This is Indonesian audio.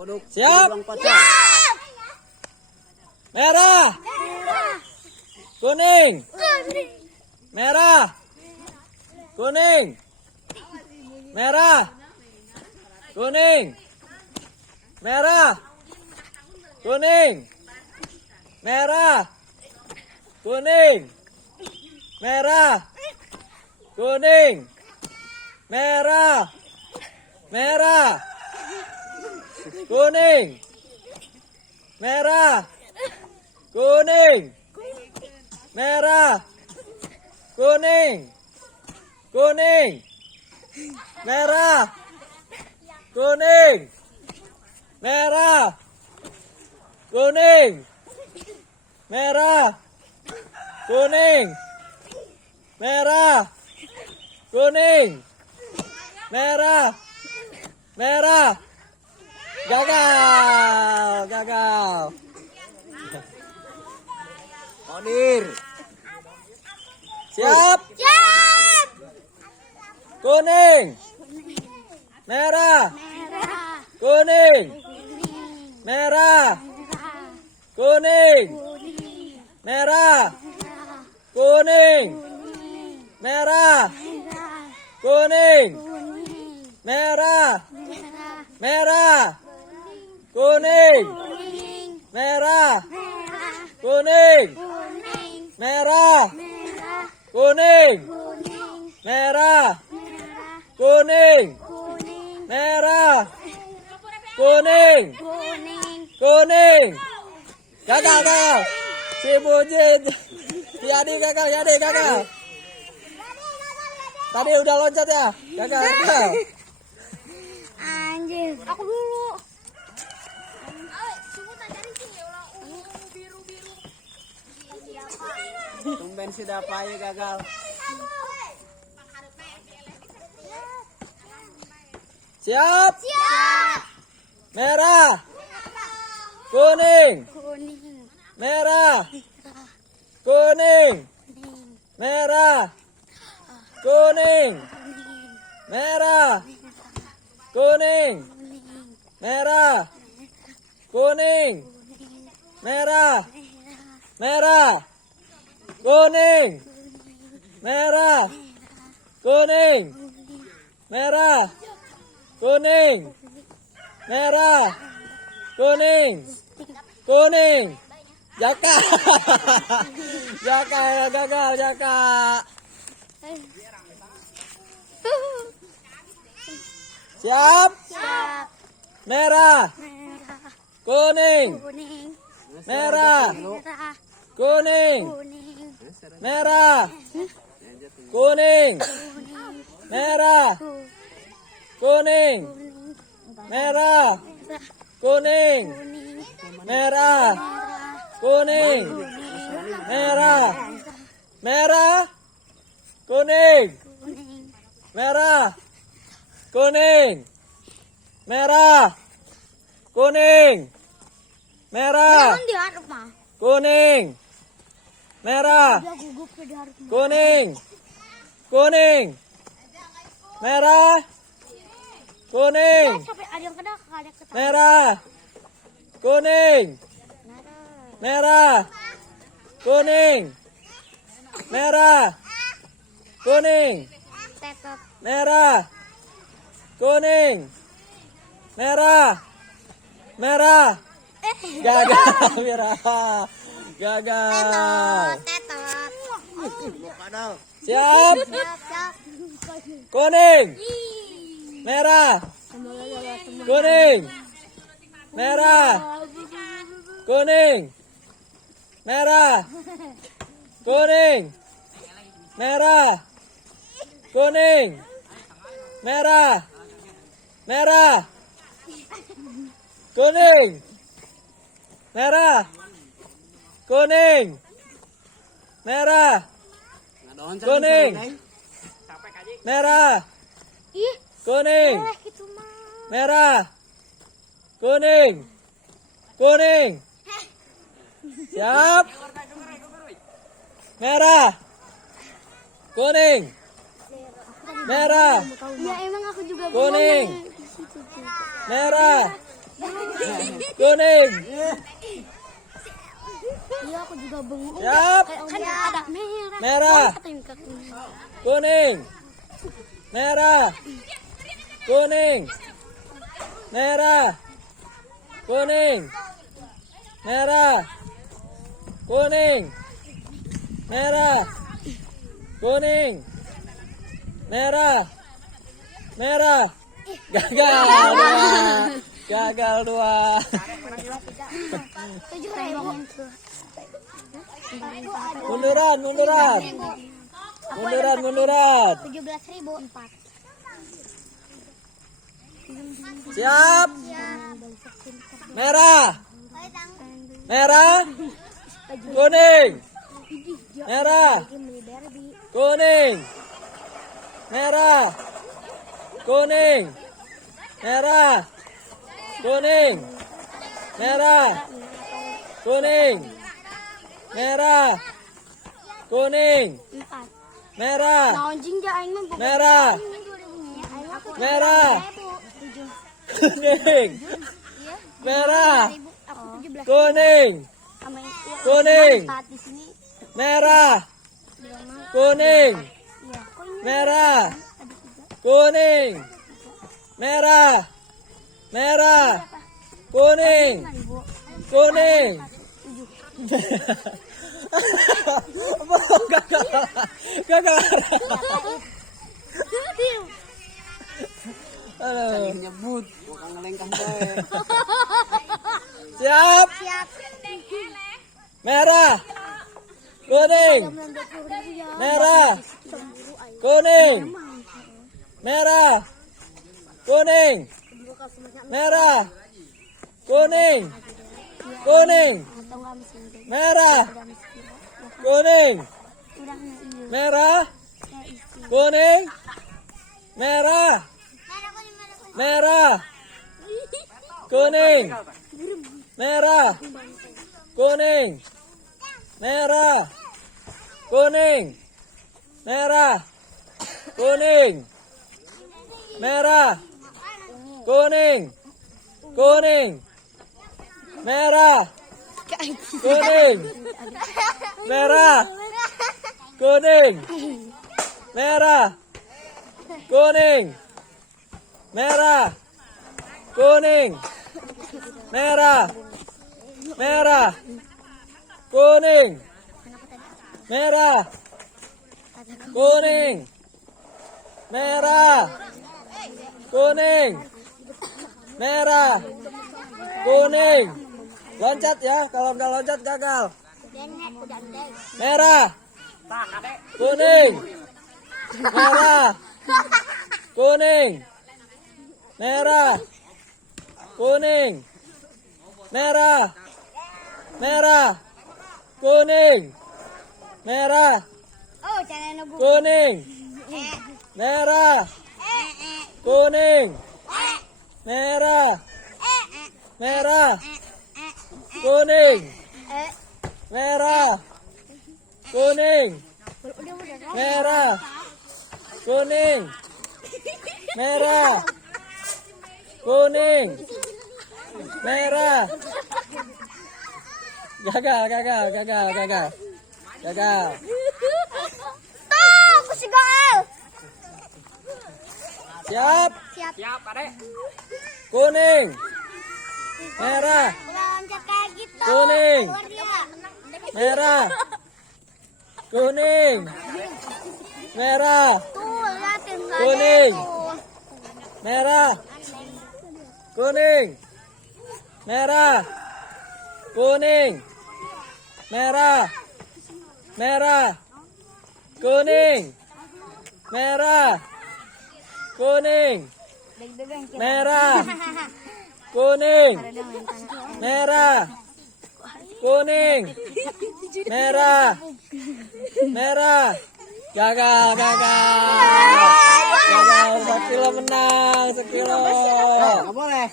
Siap. Merah. Kuning. Merah. Kuning. Merah. Kuning. Merah. Kuning. Merah. Kuning. Merah. Kuning. Merah. Merah. Kuning. Merah. Kuning. Merah. Kuning. Kuning. Merah. Kuning. Merah. Kuning. Merah. Kuning. Merah. Kuning. Merah. Merah. Gagal. Gagal. Odir. Siap. Siap. Kuning. Merah. Kuning. Merah. Kuning. Merah. Kuning. Merah. Kuning. Merah. Merah. Kuning. Merah. Kuning. Merah. Kuning. Merah. Kuning. Merah. Kuning. Kuning. Gagal. Si Bujit. Si Adi gagal. Adi gagal. Tadi udah loncat ya. Gagal. Anjir. Aku dulu. Tumben si Dapai gagal. Siap. Siap. Merah. Kuning. Merah. Kuning. Merah. Kuning. Merah. Kuning. Merah. Kuning. Merah. Merah. Kuning. Merah. Kuning. Merah. Kuning. Merah. Kuning. Kuning. Jaka. Jaka gagal Jaka. Siap. Siap. Merah. Kuning. Merah. Kuning. Merah. Kuning. Merah. Kuning. Merah. Kuning. Merah. Kuning. Merah. Merah. Kuning. Merah. Kuning. Merah. Kuning. Merah. Jangan diharap mah. Kuning. Merah. Dia gugup ke diharap mah. Kuning. Kuning. Merah. Kuning. Sampai ada yang kena ada ketawa. Merah. Kuning. Merah. Kuning. Merah. Kuning. Tetot. Merah. Kuning. Merah. Merah. Gagal merah. Gagal. Tetot. Siap. Siap. Kuning. Merah. Kuning. Merah. Kuning. Merah. Kuning. Merah. Kuning. Merah. Merah. Kuning. Merah. Kuning. Merah. Kuning. Merah. Ih, Kuning. boleh gitu mah. Merah. Kuning. Kuning. Siap. Merah. Kuning. Merah. Ya emang aku juga Kuning. bingung. Merah. kuning, Iya, aku juga bengong. siap, Kan ada merah. merah, Katanya ke kuning. kuning, merah, kuning, merah, kuning, merah, kuning, merah, kuning, merah, merah, gagal dua, gagal dua. 7.000. Munduran, munduran, munduran, munduran. 17.004. Siap, merah, merah, kuning, merah, kuning, merah, kuning, merah, kuning, merah, kuning, merah, kuning, merah, merah, merah, kuning, merah, kuning, kuning, merah, kuning, merah, kuning, merah, merah, kuning, kuning. Gagal, gagal. Aduh. Nyebut, bukan ngelengkang bae. Siap, merah, kuning, merah, kuning, merah, kuning, merah, kuning, kuning, merah, kuning, merah, kuning, merah, merah, kuning, merah, kuning, merah, kuning, merah, kuning, merah, kuning, kuning, merah, kuning, merah, kuning, merah, kuning, merah, kuning, merah, merah, kuning, merah, kuning, merah, kuning, merah, kuning. Loncat ya, kalau nggak loncat gagal. Merah, kuning, merah, kuning, merah, kuning, merah, merah, kuning, merah, Oh, jangan nunggu. kuning, merah, kuning, merah, merah, kuning, merah, kuning, merah, kuning, merah, kuning, merah. Gagal, gagal, gagal, gagal, gagal. Stop, aku gagal. Siap, Siap, Adek. kuning, merah, Loncat kayak gitu. kuning, Keluar dia. merah, kuning, merah, Tuh, liatin nggak ada Kuning. tuh. merah, kuning, merah, kuning, merah, merah, kuning, merah, kuning, merah, kuning, merah, kuning, merah, merah. Gagal, gagal, gagal. Sekilo menang, sekilo. Nggak boleh.